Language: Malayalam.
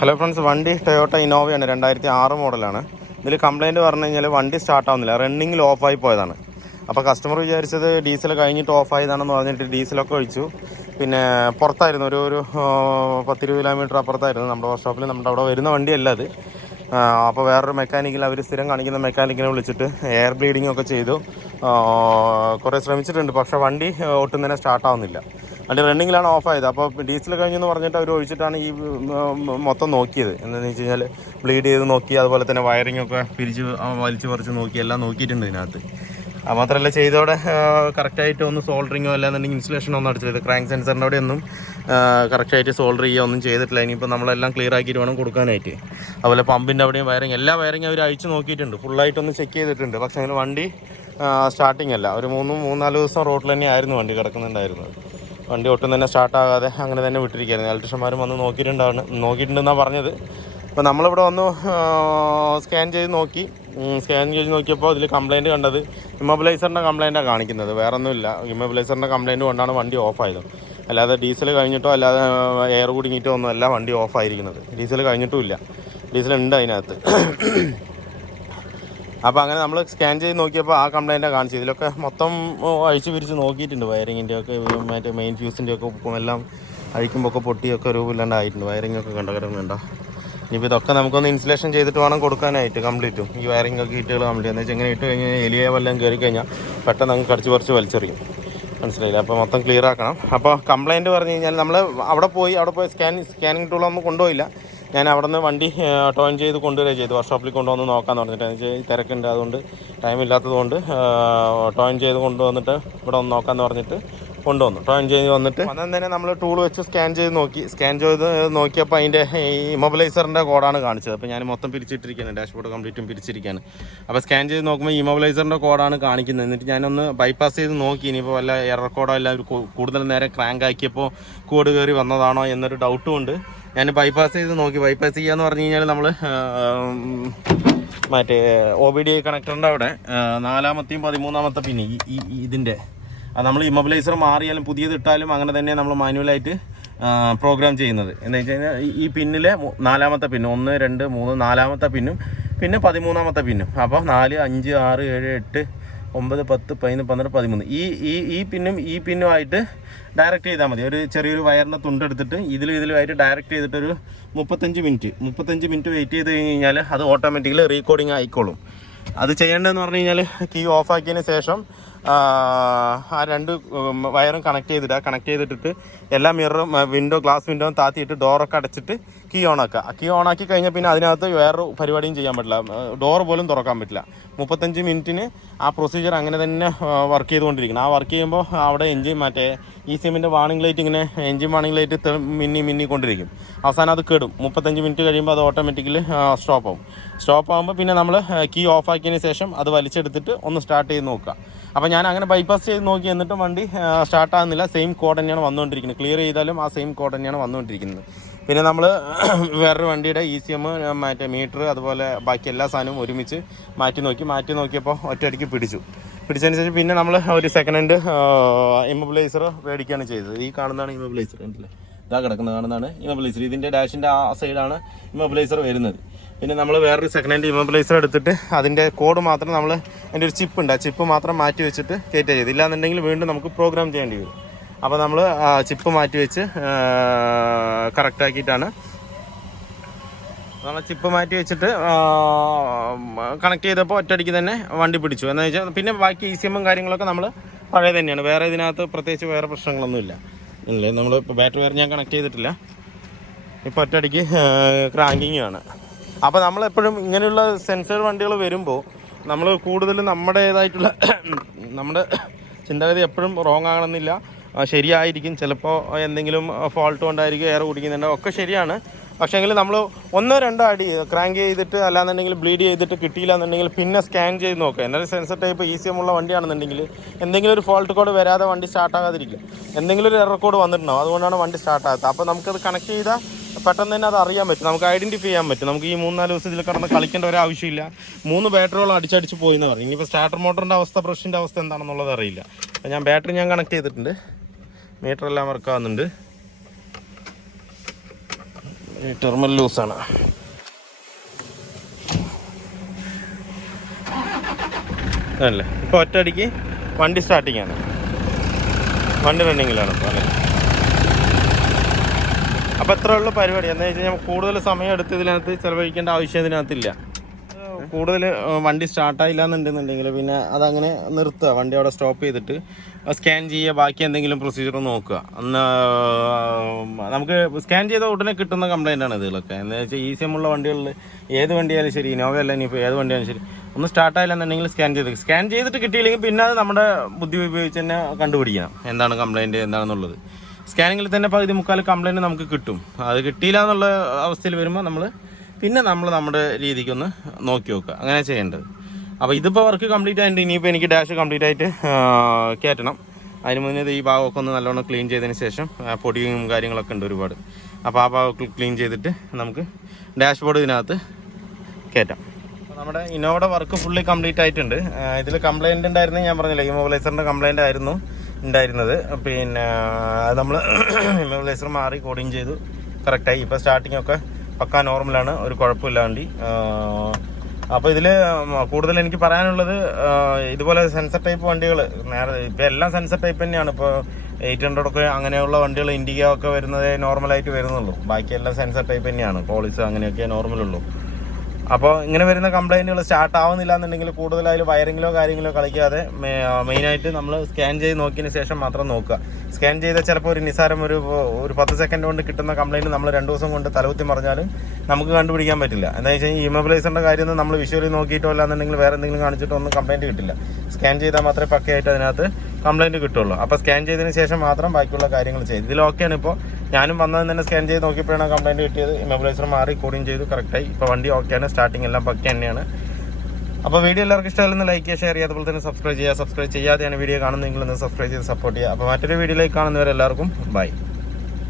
ഹലോ ഫ്രണ്ട്സ്, വണ്ടി ടൊയോട്ട ഇന്നോവയാണ്, 2006 മോഡലാണ്. ഇതിൽ കംപ്ലയിൻറ്റ് പറഞ്ഞു കഴിഞ്ഞാൽ വണ്ടി സ്റ്റാർട്ടാവുന്നില്ല, റണ്ണിങ്ങിൽ ഓഫായി പോയതാണ്. അപ്പോൾ കസ്റ്റമർ വിചാരിച്ചത് ഡീസൽ കഴിഞ്ഞിട്ട് ഓഫായതാണെന്ന് പറഞ്ഞിട്ട് ഡീസലൊക്കെ ഒഴിച്ചു. പിന്നെ പുറത്തായിരുന്നു, ഒരു 10-20 കിലോമീറ്റർ അപ്പുറത്തായിരുന്നു നമ്മുടെ വർക്ക്ഷോപ്പിൽ. നമ്മുടെ അവിടെ വരുന്ന വണ്ടിയല്ല അത്. അപ്പോൾ വേറൊരു മെക്കാനിക്കിൽ, അവർ സ്ഥിരം കാണിക്കുന്ന മെക്കാനിക്കിനെ വിളിച്ചിട്ട് എയർ ബ്ലീഡിങ് ഒക്കെ ചെയ്തു. കുറേ ശ്രമിച്ചിട്ടുണ്ട്, പക്ഷേ വണ്ടി ഒട്ടും തന്നെ സ്റ്റാർട്ടാവുന്നില്ല. വണ്ടി റണ്ണിങ്ങിലാണ് ഓഫായത്. അപ്പോൾ ഡീസൽ കഴിഞ്ഞെന്ന് പറഞ്ഞിട്ട് അവർ ഒഴിച്ചിട്ടാണ് ഈ മൊത്തം നോക്കിയത്. എന്താണെന്ന് വെച്ച് കഴിഞ്ഞാൽ ബ്ലീഡ് ചെയ്ത് നോക്കി, അതുപോലെ തന്നെ വയറിങ്ങൊക്കെ വലിച്ചു പറിച്ച് നോക്കി, എല്ലാം നോക്കിയിട്ടുണ്ട് ഇതിനകത്ത്. മാത്രമല്ല ചെയ്തോടെ കറക്റ്റായിട്ട് ഒന്ന് സോൾഡറിങ്ങോ അല്ലാന്നുണ്ടെങ്കിൽ ഇൻസുലേഷനോ ഒന്നും അടിച്ചില്ല. ക്രാങ്ക് സെൻസറിൻ്റെ അവിടെ ഒന്നും കറക്റ്റായിട്ട് സോൾഡർ ചെയ്യുക ഒന്നും ചെയ്തിട്ടില്ല. ഇനിയിപ്പോൾ നമ്മളെല്ലാം ക്ലിയർ ആക്കിയിട്ട് വേണം കൊടുക്കാനായിട്ട്. അതുപോലെ പമ്പിൻ്റെ അവിടെയും വയറിങ്, എല്ലാ വയറിങ് അവർ അഴിച്ച് നോക്കിയിട്ടുണ്ട്, ഫുള്ളായിട്ടൊന്ന് ചെക്ക് ചെയ്തിട്ടുണ്ട്. പക്ഷേ അങ്ങനെ വണ്ടി സ്റ്റാർട്ടിങ് അല്ല. ഒരു 3-4 ദിവസം റോഡിൽ തന്നെ ആയിരുന്നു വണ്ടി കിടക്കുന്നുണ്ടായിരുന്നത്. വണ്ടി ഒട്ടും തന്നെ സ്റ്റാർട്ടാകാതെ അങ്ങനെ തന്നെ വിട്ടിരിക്കുകയായിരുന്നു. ഇലക്ട്രീഷ്യന്മാരും വന്ന് നോക്കിയിട്ടുണ്ടെന്നാണ് പറഞ്ഞത്. അപ്പോൾ നമ്മളിവിടെ വന്ന് സ്കാൻ ചെയ്ത് നോക്കിയപ്പോൾ ഇതിൽ കംപ്ലയിൻറ്റ് കണ്ടത് ഇമ്മൊബിലൈസറിൻ്റെ കംപ്ലയിൻറ്റാണ് കാണിക്കുന്നത്, വേറെ ഒന്നുമില്ല. ഇമ്മൊബിലൈസറിൻ്റെ കംപ്ലയിൻറ്റ് കൊണ്ടാണ് വണ്ടി ഓഫായത്. അല്ലാതെ ഡീസൽ കഴിഞ്ഞിട്ടോ അല്ലാതെ എയർ കുടുങ്ങിയിട്ടോ ഒന്നും അല്ല വണ്ടി ഓഫായിരിക്കുന്നത്. ഡീസൽ കഴിഞ്ഞിട്ടും ഇല്ല, ഡീസൽ ഉണ്ട് അതിനകത്ത്. അപ്പോൾ അങ്ങനെ നമ്മൾ സ്കാൻ ചെയ്ത് നോക്കിയപ്പോൾ ആ കംപ്ലയിൻറ്റാണ് കാണിച്ചത്. ഇതിലൊക്കെ മൊത്തം അഴിച്ച് പിരിച്ച് നോക്കിയിട്ടുണ്ട്. വയറിങ്ങിൻ്റെയൊക്കെ മറ്റേ മെയിൻ ഫ്യൂസിൻ്റെയൊക്കെ ഉപ്പും എല്ലാം അഴിക്കുമ്പോൾ ഒക്കെ പൊട്ടിയൊക്കെ രൂപമില്ലാണ്ടായിട്ടുണ്ട്. വയറിങ്ങൊക്കെ കിടക്കുന്നുണ്ടോ. ഇനിയിപ്പോൾ ഇതൊക്കെ നമുക്കൊന്ന് ഇൻസുലേഷൻ ചെയ്തിട്ട് വേണം കൊടുക്കാനായിട്ട് കംപ്ലീറ്റും. ഈ വയറിങ്ങൊക്കെ ഇട്ടുകൾ കംപ്ലീറ്റ് എന്ന് വെച്ചാൽ ഇങ്ങനെ ഇട്ട് കഴിഞ്ഞാൽ എലിയെ വല്ലതും കയറി കഴിഞ്ഞാൽ പെട്ടെന്ന് അങ്ങ് കടിച്ച് പറിച്ച് വലിച്ചെറിയും. മനസ്സിലായില്ല. അപ്പോൾ മൊത്തം ക്ലിയർ ആക്കണം. അപ്പോൾ കംപ്ലയിൻറ്റ് പറഞ്ഞു കഴിഞ്ഞാൽ നമ്മൾ അവിടെ പോയി സ്കാനിങ് ടൂളൊന്നും കൊണ്ടുപോയില്ല. ഞാൻ അവിടെ നിന്ന് വണ്ടി ടോൺ ചെയ്ത് കൊണ്ടുവരിക ചെയ്തു. വർക്ക്ഷോപ്പിൽ കൊണ്ടുവന്ന് നോക്കാമെന്ന് പറഞ്ഞിട്ട്, എന്ന് വെച്ചാൽ തിരക്കുണ്ട്, അതുകൊണ്ട് ടൈമില്ലാത്തതുകൊണ്ട് ടോൺ ചെയ്ത് കൊണ്ടുവന്നിട്ട് ഇവിടെ ഒന്ന് നോക്കാമെന്ന് പറഞ്ഞിട്ട് കൊണ്ടുവന്നു. ടോൺ ചെയ്ത് വന്നിട്ട് അന്നേരം തന്നെ നമ്മൾ ടൂൾ വെച്ച് സ്കാൻ ചെയ്ത് നോക്കിയപ്പോൾ അതിൻ്റെ ഈ ഇമ്മൊബിലൈസറിൻ്റെ കോഡാണ് കാണിച്ചത്. അപ്പോൾ ഞാൻ മൊത്തം പിരിച്ചിട്ടിരിക്കുകയാണ്, ഡാഷ്ബോർഡ് കംപ്ലീറ്റും പിരിച്ചിരിക്കുകയാണ്. അപ്പോൾ സ്കാൻ ചെയ്ത് നോക്കുമ്പോൾ ഇമ്മൊബിലൈസറിൻ്റെ കോഡാണ് കാണിക്കുന്നത്. എന്നിട്ട് ഞാനൊന്ന് ബൈപ്പാസ് ചെയ്ത് നോക്കി, ഇനിയിപ്പോൾ വല്ല എറർ കോഡോ അല്ല കൂടുതൽ നേരം ക്രാങ്ക് ആക്കിയപ്പോൾ കോഡ് കയറി വന്നതാണോ എന്നൊരു ഡൗട്ടും ഉണ്ട്. ഞാൻ ബൈപ്പാസ് ചെയ്ത് നോക്കി. ബൈപ്പാസ് ചെയ്യാന്ന് പറഞ്ഞു കഴിഞ്ഞാൽ നമ്മൾ മറ്റേ OBD കണക്ടറിൻ്റെ അവിടെ 4-ാമത്തെയും 13-ാമത്തെ പിന്ന് ഇതിൻ്റെ നമ്മൾ ഇമ്മൊബിലൈസർ മാറിയാലും പുതിയത് ഇട്ടാലും അങ്ങനെ തന്നെ നമ്മൾ മാനുവലായിട്ട് പ്രോഗ്രാം ചെയ്യുന്നത്. എന്ന് വെച്ച് കഴിഞ്ഞാൽ ഈ പിന്നിലെ 4-ാമത്തെ പിന്നും 1, 2, 3, 4-ാമത്തെ പിന്നും പിന്നെ 13-ാമത്തെ പിന്നും. അപ്പോൾ 4, 5, 6, 7, 8, 9, 10, 11, 12, 13 ഈ പിന്നുമായിട്ട് ഡയറക്റ്റ് ചെയ്താൽ മതി. ഒരു ചെറിയൊരു വയറിൻ്റെ തുണ്ടെടുത്തിട്ട് ഇതിലുമായിട്ട് ഡയറക്റ്റ് ചെയ്തിട്ടൊരു 35 മിനിറ്റ് വെയിറ്റ് ചെയ്ത് കഴിഞ്ഞാൽ അത് ഓട്ടോമാറ്റിക്കലി റീകോഡിങ് ആയിക്കോളും. അത് ചെയ്യേണ്ടതെന്ന് പറഞ്ഞു കഴിഞ്ഞാൽ കീ ഓഫ് ആക്കിയതിന് ശേഷം ആ 2 വയറും കണക്ട് ചെയ്തിട്ടിട്ട് എല്ലാ മിററും ഗ്ലാസ് വിൻഡോയും താത്തിയിട്ട് ഡോറൊക്കെ അടച്ചിട്ട് കീ ഓണാക്കി കഴിഞ്ഞാൽ പിന്നെ അതിനകത്ത് വേറൊരു പരിപാടിയും ചെയ്യാൻ പറ്റില്ല, ഡോർ പോലും തുറക്കാൻ പറ്റില്ല. 35 മിനിറ്റിന് ആ പ്രൊസീജിയർ അങ്ങനെ തന്നെ വർക്ക് ചെയ്തുകൊണ്ടിരിക്കണം. ആ വർക്ക് ചെയ്യുമ്പോൾ അവിടെ മറ്റേ ECMൻ്റെ വാണിംഗ് ലൈറ്റ്, ഇങ്ങനെ എൻജിൻ വാണിംഗ് ലൈറ്റ് മിന്നിക്കൊണ്ടിരിക്കും. അവസാനം അത് കെടും. 35 മിനിറ്റ് കഴിയുമ്പോൾ അത് ഓട്ടോമാറ്റിക്കലി സ്റ്റോപ്പ് ആകുമ്പോൾ പിന്നെ നമ്മൾ കീ ഓഫ് ആക്കിയതിന് ശേഷം അത് വലിച്ചെടുത്തിട്ട് ഒന്ന് സ്റ്റാർട്ട് ചെയ്ത് നോക്കുക. അപ്പോൾ ഞാൻ അങ്ങനെ ബൈപ്പാസ് ചെയ്ത് നോക്കി, എന്നിട്ടും വണ്ടി സ്റ്റാർട്ടാകുന്നില്ല. സെയിം കോഡ് തന്നെയാണ് വന്നുകൊണ്ടിരിക്കുന്നത്. ക്ലിയർ ചെയ്താലും ആ സെയിം കോഡ് തന്നെയാണ് വന്നുകൊണ്ടിരിക്കുന്നത്. പിന്നെ നമ്മൾ വേറൊരു വണ്ടിയുടെ ECM, മറ്റേ മീറ്റർ, അതുപോലെ ബാക്കി എല്ലാ സാധനവും ഒരുമിച്ച് മാറ്റി നോക്കിയപ്പോൾ ഒറ്റയടിക്ക് പിടിച്ചതിന് ശേഷം പിന്നെ നമ്മൾ ഒരു സെക്കൻഡ് ഹാൻഡ് ഇമ്മൊബിലൈസർ മേടിക്കുകയാണ് ചെയ്തത്. ഈ കാണുന്നതാണ് ഇമ്മൊബിലൈസർ, ഉണ്ടല്ലേ, ഇതാ കാണുന്നതാണ് ഇമ്മൊബിലൈസർ. ഇതിൻ്റെ ഡാഷിൻ്റെ ആ സൈഡാണ് ഇമ്മൊബിലൈസർ വരുന്നത്. പിന്നെ നമ്മൾ വേറൊരു സെക്കൻഡ് ഹാൻഡ് ഇമ്മൊബിലൈസർ എടുത്തിട്ട് അതിൻ്റെ കോഡ് മാത്രം നമ്മൾ അതിൻ്റെ ഒരു ചിപ്പ് ഉണ്ട്, ആ ചിപ്പ് മാത്രം മാറ്റി വെച്ചിട്ട് കയറ്റുക ചെയ്ത്. ഇല്ലാന്നുണ്ടെങ്കിൽ വീണ്ടും നമുക്ക് പ്രോഗ്രാം ചെയ്യേണ്ടി വരും. അപ്പോൾ നമ്മൾ ചിപ്പ് മാറ്റി വെച്ച് കറക്റ്റാക്കിയിട്ടാണ് നമ്മൾ ചിപ്പ് മാറ്റി വെച്ചിട്ട് കണക്ട് ചെയ്തപ്പോൾ ഒറ്റയടിക്ക് തന്നെ വണ്ടി പിടിച്ചു. എന്ന് വെച്ചാൽ പിന്നെ ബാക്കി ECMും കാര്യങ്ങളൊക്കെ നമ്മൾ പഴയ തന്നെയാണ്. വേറെ ഇതിനകത്ത് പ്രത്യേകിച്ച് വേറെ പ്രശ്നങ്ങളൊന്നുമില്ല. ഇല്ലേ, നമ്മൾ ഇപ്പോൾ ബാറ്ററി വയർ ഞാൻ കണക്ട് ചെയ്തിട്ടില്ല. ഇപ്പോൾ ഒറ്റയടിക്ക് ക്രാങ്കിങ് ആണ്. അപ്പോൾ നമ്മളെപ്പോഴും ഇങ്ങനെയുള്ള സെൻസർ വണ്ടികൾ വരുമ്പോൾ നമ്മൾ കൂടുതലും നമ്മുടേതായിട്ടുള്ള നമ്മുടെ ചിന്താഗതി എപ്പോഴും റോങ് ആകണമെന്നില്ല, ശരിയായിരിക്കും. ചിലപ്പോൾ എന്തെങ്കിലും ഫോൾട്ട് കൊണ്ടായിരിക്കും എയർ കുടിക്കുന്നുണ്ട്, ഒക്കെ ശരിയാണ്. പക്ഷേങ്കിൽ നമ്മൾ 1-2 അടി ക്രാങ്ക് ചെയ്തിട്ട് അല്ലാന്നുണ്ടെങ്കിൽ ബ്ലീഡ് ചെയ്തിട്ട് കിട്ടിയില്ല എന്നുണ്ടെങ്കിൽ പിന്നെ സ്കാൻ ചെയ്ത് നോക്കുക. എന്നാലും സെൻസർ ടൈപ്പ് ECM ഉള്ള വണ്ടിയാണെന്നുണ്ടെങ്കിൽ എന്തെങ്കിലും ഒരു ഫോൾട്ട് കോഡ് വരാതെ വണ്ടി സ്റ്റാർട്ടാകാതിരിക്കും. എന്തെങ്കിലും ഒരു എറർ കോഡ് വന്നിട്ടുണ്ടാവും, അതുകൊണ്ടാണ് വണ്ടി സ്റ്റാർട്ടാകാത്തത്. അപ്പോൾ നമുക്കത് കണക്ട് ചെയ്താൽ പെട്ടെന്ന് തന്നെ അത് അറിയാൻ പറ്റും, നമുക്ക് ഐഡൻറ്റിഫൈ ചെയ്യാൻ പറ്റും. നമുക്ക് ഈ 3-4 ദിവസം ഇതിൽ കിടന്ന് കളിക്കേണ്ട ഒരാവശ്യമില്ല. 3 ബാറ്ററിയോളം അടിച്ച് പോയി എന്ന് പറഞ്ഞു. ഇനിയിപ്പോൾ സ്റ്റാർട്ടർ മോട്ടറിൻ്റെ അവസ്ഥ, ബ്രഷിൻ്റെ അവസ്ഥ എന്താണെന്നുള്ളത് അറിയില്ല. അപ്പോൾ ബാറ്ററി ഞാൻ കണക്ട് ചെയ്തിട്ടുണ്ട്, മീറ്ററെല്ലാം വർക്ക് ആവുന്നുണ്ട്. ഈ ടെർമിനൽ ലൂസാണ്. അല്ലേ ഇപ്പോൾ ഒറ്റയടിക്ക് വണ്ടി സ്റ്റാർട്ടിങ് ആണ്, വണ്ടി റണ്ണിങ്ങിലാണ് ഇപ്പോൾ അല്ലേ. അപ്പോൾ എത്ര ഉള്ള പരിപാടി എന്താ വെച്ച് കഴിഞ്ഞാൽ കൂടുതൽ സമയം എടുത്ത് ഇതിനകത്ത് ചിലവഴിക്കേണ്ട ആവശ്യം ഇതിനകത്തില്ല. കൂടുതൽ വണ്ടി സ്റ്റാർട്ടായില്ല എന്നുണ്ടെന്നുണ്ടെങ്കിൽ പിന്നെ അതങ്ങനെ നിർത്തുക, വണ്ടി അവിടെ സ്റ്റോപ്പ് ചെയ്തിട്ട് സ്കാൻ ചെയ്യുക, ബാക്കി എന്തെങ്കിലും പ്രൊസീജിയർ നോക്കുക. അന്ന് നമുക്ക് സ്കാൻ ചെയ്ത ഉടനെ കിട്ടുന്ന കംപ്ലൈൻ്റാണ് ഇതിലൊക്കെ. എന്താ വെച്ചാൽ ECM ഉള്ള വണ്ടികളിൽ ഏത് വണ്ടിയായാലും ശരി, ഇന്നോവ അല്ല ഇനിയിപ്പോൾ ഏത് വണ്ടിയാലും ശരി, ഒന്ന് സ്റ്റാർട്ടായില്ല എന്നുണ്ടെങ്കിൽ സ്കാൻ ചെയ്തിട്ട് കിട്ടിയില്ലെങ്കിൽ പിന്നെ അത് നമ്മുടെ ബുദ്ധി ഉപയോഗിച്ച് തന്നെ കണ്ടുപിടിക്കണം എന്താണ് കംപ്ലൈൻറ്റ് എന്താണെന്നുള്ളത്. സ്കാനിങ്ങിൽ തന്നെ പകുതി മുക്കാൽ കംപ്ലൈൻറ്റ് നമുക്ക് കിട്ടും. അത് കിട്ടിയില്ല എന്നുള്ള അവസ്ഥയിൽ വരുമ്പോൾ നമ്മൾ നമ്മുടെ രീതിക്കൊന്ന് നോക്കി നോക്കുക, അങ്ങനെ ചെയ്യേണ്ടത്. അപ്പോൾ ഇതിപ്പോൾ വർക്ക് കംപ്ലീറ്റ് ആയിട്ട് ഇനിയിപ്പോൾ എനിക്ക് ഡാഷ് കംപ്ലീറ്റ് ആയിട്ട് കയറ്റണം. അതിന് മുന്നേ ഈ ഭാഗമൊക്കെ ഒന്ന് നല്ലോണം ക്ലീൻ ചെയ്തതിന് ശേഷം, പൊടിയും കാര്യങ്ങളൊക്കെ ഉണ്ട് ഒരുപാട്. അപ്പോൾ ആ ഭാഗമൊക്കെ ക്ലീൻ ചെയ്തിട്ട് നമുക്ക് ഡാഷ് ബോർഡ് ഇതിനകത്ത് കയറ്റാം. നമ്മുടെ ഇന്നോവയുടെ വർക്ക് ഫുള്ളി കംപ്ലീറ്റ് ആയിട്ടുണ്ട്. ഇതിൽ കംപ്ലൈൻറ്റ് ഉണ്ടായിരുന്നു, ഞാൻ പറഞ്ഞില്ല, ഇമോബിലൈസറിൻ്റെ കംപ്ലൈൻ്റ് ആയിരുന്നു ഉണ്ടായിരുന്നത്. പിന്നെ അത് നമ്മൾ ഇമോബിലൈസർ മാറി കോഡിങ് ചെയ്തു, കറക്റ്റായി. ഇപ്പോൾ സ്റ്റാർട്ടിങ്ങൊക്കെ പക്കാ നോർമലാണ്, ഒരു കുഴപ്പമില്ല വണ്ടി. അപ്പോൾ ഇതിൽ കൂടുതൽ എനിക്ക് പറയാനുള്ളത്, ഇതുപോലെ സെൻസർ ടൈപ്പ് വണ്ടികൾ ഇപ്പോൾ എല്ലാം സെൻസർ ടൈപ്പ് തന്നെയാണ്. ഇപ്പോൾ 800 ഒക്കെ അങ്ങനെയുള്ള വണ്ടികൾ, ഇൻഡിക്ക ഒക്കെ വരുന്നത് നോർമലായിട്ട് വരുന്നുള്ളൂ. ബാക്കിയെല്ലാം സെൻസർ ടൈപ്പ് തന്നെയാണ്, പോളിസ് അങ്ങനെയൊക്കെ നോർമലുള്ളൂ. അപ്പോൾ ഇങ്ങനെ വരുന്ന കംപ്ലൈൻറ്റുകൾ സ്റ്റാർട്ട് ആവുന്നില്ല എന്നുണ്ടെങ്കിൽ കൂടുതലായാലും വയറിങ്ങിലോ കാര്യങ്ങളോ കളിക്കാതെ മെയിനായിട്ട് നമ്മൾ സ്കാൻ ചെയ്ത് നോക്കിയതിന് ശേഷം മാത്രം നോക്കുക. സ്കാൻ ചെയ്താൽ ചിലപ്പോൾ ഒരു നിസാരം ഒരു 10 സെക്കൻഡ് കൊണ്ട് കിട്ടുന്ന കംപ്ലൈൻറ്റ് നമ്മൾ 2 ദിവസം കൊണ്ട് തലകുത്തി മറിഞ്ഞാലും നമുക്ക് കണ്ടുപിടിക്കാൻ പറ്റില്ല. എന്താ വെച്ച് കഴിഞ്ഞാൽ ഇമോബിലൈസറിൻ്റെ കാര്യം നമ്മൾ വിഷ്വലി നോക്കിയിട്ടോ അല്ലാന്നുണ്ടെങ്കിൽ വേറെ എന്തെങ്കിലും കാണിച്ചിട്ടോ ഒന്നും കംപ്ലൈൻറ്റ് കിട്ടില്ല. സ്കാൻ ചെയ്താൽ മാത്രമേ പക്കയായിട്ട് അതിനകത്ത് കംപ്ലൈൻറ്റ് കിട്ടുള്ളൂ. അപ്പോൾ സ്കാൻ ചെയ്തതിന് ശേഷം മാത്രം ബാക്കിയുള്ള കാര്യങ്ങൾ ചെയ്തു. ഇതിലൊക്കെയാണ്. ഇപ്പോൾ ഞാനും വന്നതിന് തന്നെ സ്കാൻ ചെയ്ത് നോക്കിയപ്പോഴാണ് കംപ്ലൈൻറ്റ് കിട്ടിയത്. ഇമോബിലൈസർ മാറി കോഡിങ് ചെയ്തു, കറക്റ്റായി. ഇപ്പോൾ വണ്ടി ഓക്കെയാണ്, സ്റ്റാർട്ടിങ് എല്ലാം പക്ക തന്നെയാണ്. അപ്പോൾ വീഡിയോ എല്ലാവർക്കും ഇഷ്ടമല്ലെന്ന് ലൈക്ക് ചെയ്യുക, ഷെയർ ചെയ്യുക, അതുപോലെ തന്നെ സബ്സ്ക്രൈബ് ചെയ്യാതെയാണ് വീഡിയോ കാണുന്നതെങ്കിൽ ഒന്ന് സബ്സ്ക്രൈബ് ചെയ്ത് സപ്പോർട്ട് ചെയ്യുക. അപ്പോൾ മറ്റൊരു വീഡിയോയിലേക്ക് കാണുന്നവരെല്ലാവർക്കും ബൈ.